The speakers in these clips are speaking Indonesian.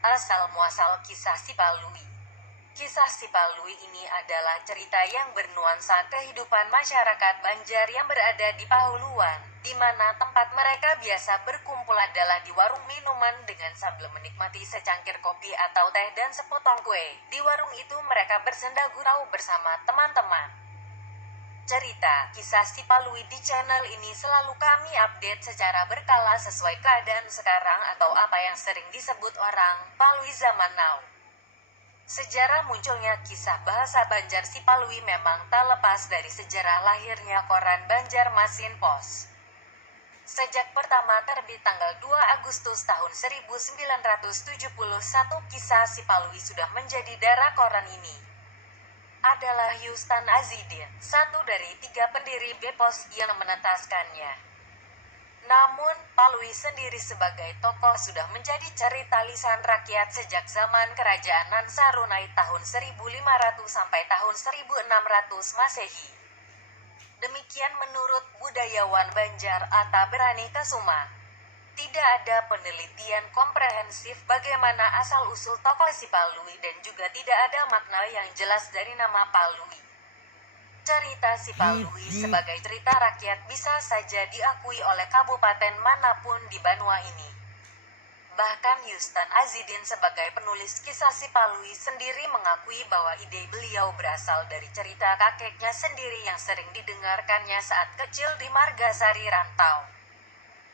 Asal-muasal kisah Sipalui. Kisah Sipalui ini adalah cerita yang bernuansa kehidupan masyarakat Banjar yang berada di Pahuluan, di mana tempat mereka biasa berkumpul adalah di warung minuman dengan sambil menikmati secangkir kopi atau teh dan sepotong kue. Di warung itu mereka bersenda gurau bersama teman-teman. Cerita kisah Sipalui di channel ini selalu kami update secara berkala sesuai keadaan sekarang atau apa yang sering disebut orang Palui zaman now. Sejarah munculnya kisah bahasa Banjar Sipalui memang tak lepas dari sejarah lahirnya koran Banjarmasin Pos. Sejak pertama terbit tanggal 2 Agustus tahun 1971, kisah Sipalui sudah menjadi darah koran ini. Adalah Yustan Azidin, satu dari 3 pendiri Bepos yang menetaskannya. Namun, Palui sendiri sebagai tokoh sudah menjadi cerita lisan rakyat sejak zaman Kerajaan Nansarunai tahun 1500 sampai tahun 1600 Masehi. Demikian menurut budayawan Banjar Atta Berani Kasuma. Tidak ada penelitian komprehensif bagaimana asal-usul tokoh Sipalui dan juga tidak ada makna yang jelas dari nama Palui. Cerita Sipalui sebagai cerita rakyat bisa saja diakui oleh kabupaten manapun di Banua ini. Bahkan Yustan Azidin sebagai penulis kisah Sipalui sendiri mengakui bahwa ide beliau berasal dari cerita kakeknya sendiri yang sering didengarkannya saat kecil di Margasari Rantau.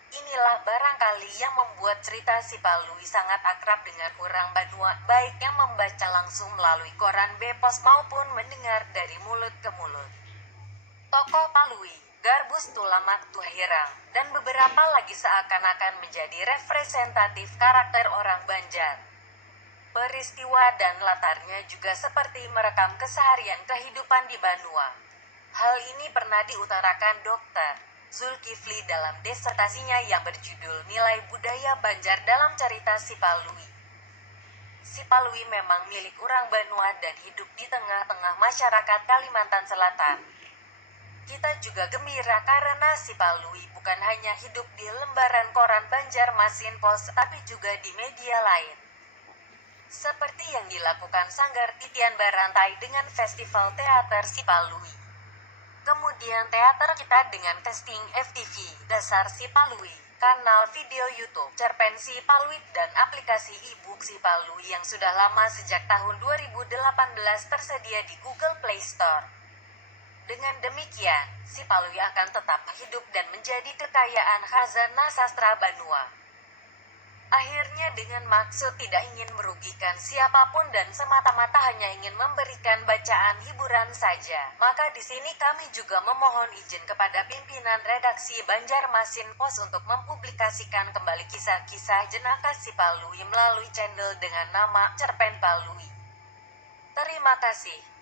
Inilah barangkali yang membuat cerita Sipalui sangat akrab dengan orang Banua, baik yang membaca langsung melalui koran Bepos maupun mendengar dari mulut ke mulut. Tokoh Palui, Garbus Tulamak Tuhirang, dan beberapa lagi seakan-akan menjadi representatif karakter orang Banjar. Peristiwa dan latarnya juga seperti merekam keseharian kehidupan di Banua. Hal ini pernah diutarakan Dr. Zulkifli dalam disertasinya yang berjudul Nilai Budaya Banjar dalam Cerita Sipalui. Sipalui memang milik orang Banua dan hidup di tengah-tengah masyarakat Kalimantan Selatan. Kita juga gembira karena Sipalui bukan hanya hidup di lembaran koran Banjarmasin Pos tapi juga di media lain. Seperti yang dilakukan Sanggar Titian Barantai dengan Festival Teater Sipalui. Kemudian teater kita dengan casting FTV, Dasar Sipalui, kanal video YouTube, Cerpen Sipalui dan aplikasi e-book Sipalui yang sudah lama sejak tahun 2018 tersedia di Google Play Store. Dengan demikian, Sipalui akan tetap hidup dan menjadi kekayaan khazanah sastra Banua. Akhirnya dengan maksud tidak ingin merugikan siapapun dan semata-mata hanya ingin memberikan bacaan hiburan saja, maka di sini kami juga memohon izin kepada pimpinan redaksi Banjarmasin Pos untuk mempublikasikan kembali kisah-kisah jenaka Sipalui melalui channel dengan nama Cerpen Palui. Terima kasih.